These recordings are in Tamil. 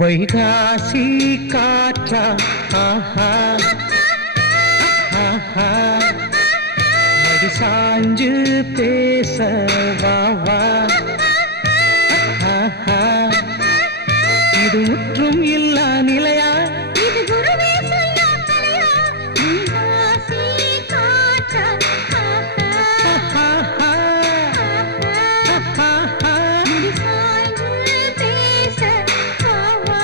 வைகாசி காற்றா ஆஹா ஆஹா மடி சாஞ்சு பேச வா வா ஆஹா இது முற்றும் இல்லா நிலையா இது குருவே சொல்லா கலையா வைகாசி காற்றா ஆஹா ஆஹா மடி சாஞ்சு பேச வா வா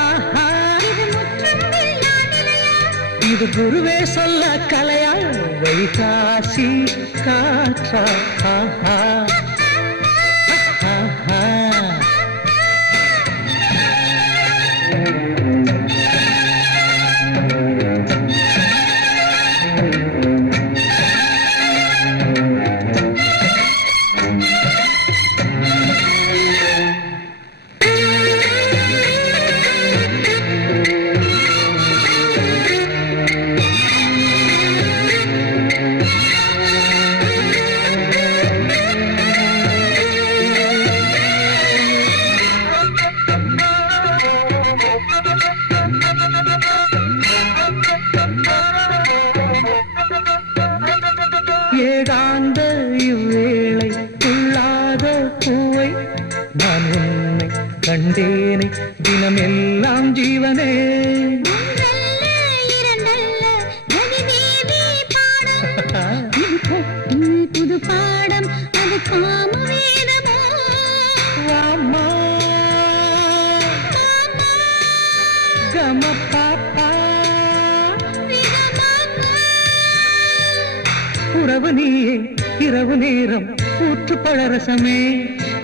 ஆஹா இது முற்றும் இல்லா நிலையா இது குருவே சொல்ல கலையா வைகாசி காற்றா ஆஹா ஆஹா ஏகாந்த இவ்வேளை துள்ளாத பூவை நான் உன்னை கண்டேனே தினமெல்லாம் ஜீவனே ஒன்றல்ல இரண்டல்ல ரவிதேவி பாடம் இது கட்டில் புது பாடம் அது காம வேதமோ வாம்மா கம பாப்பா உறவு நீயே இரவு நேரம் ஊற்று பழரசமே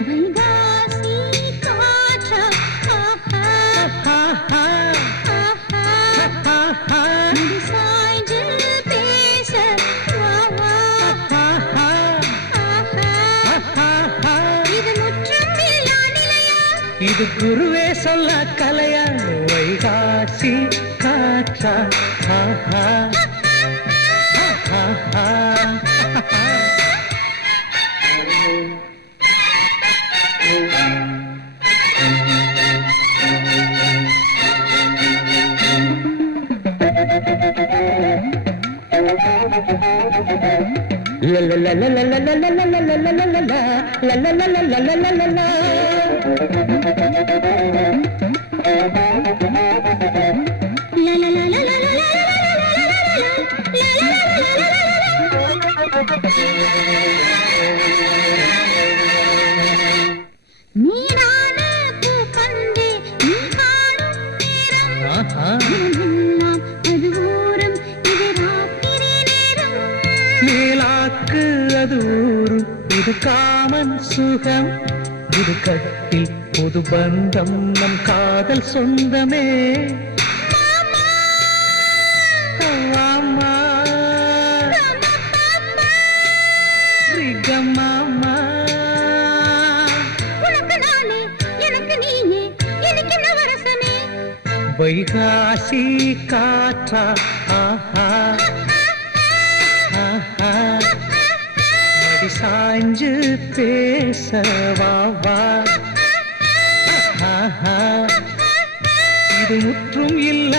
வைகாசி காற்றா ஆஹா ஆஹா ஆஹா ஆஹா மடி சாய்ந்து பேச வா வா ஆஹா ஆஹா இது முற்றும் இல்லா நிலையா இது குருவே சொல்ல கலையா வைகாசி காற்றா ஆஹா ஆஹா la la la la la la la la la la la la la la la la la la la நீரான பூப்பந்தே நீ காணும் நேரம் ஆஹா எல்லாம் அது ஓரம் இது ராத்திரி நேரம் மேலாக்கு அது ஊரும் இது காமன் சுகம் இது கட்டில் பொது பந்தம் நம் காதல் சொந்தமே வாம்மா ரிகமாமா உனக்கு நானே எனக்கு நீயே எனக்கு நவரசமே வைகாசி காற்றா ஆஹா ஆஹா மடி சாய்ஞ்சு பேச வா வா ஆஹா இது முற்றும் இல்லை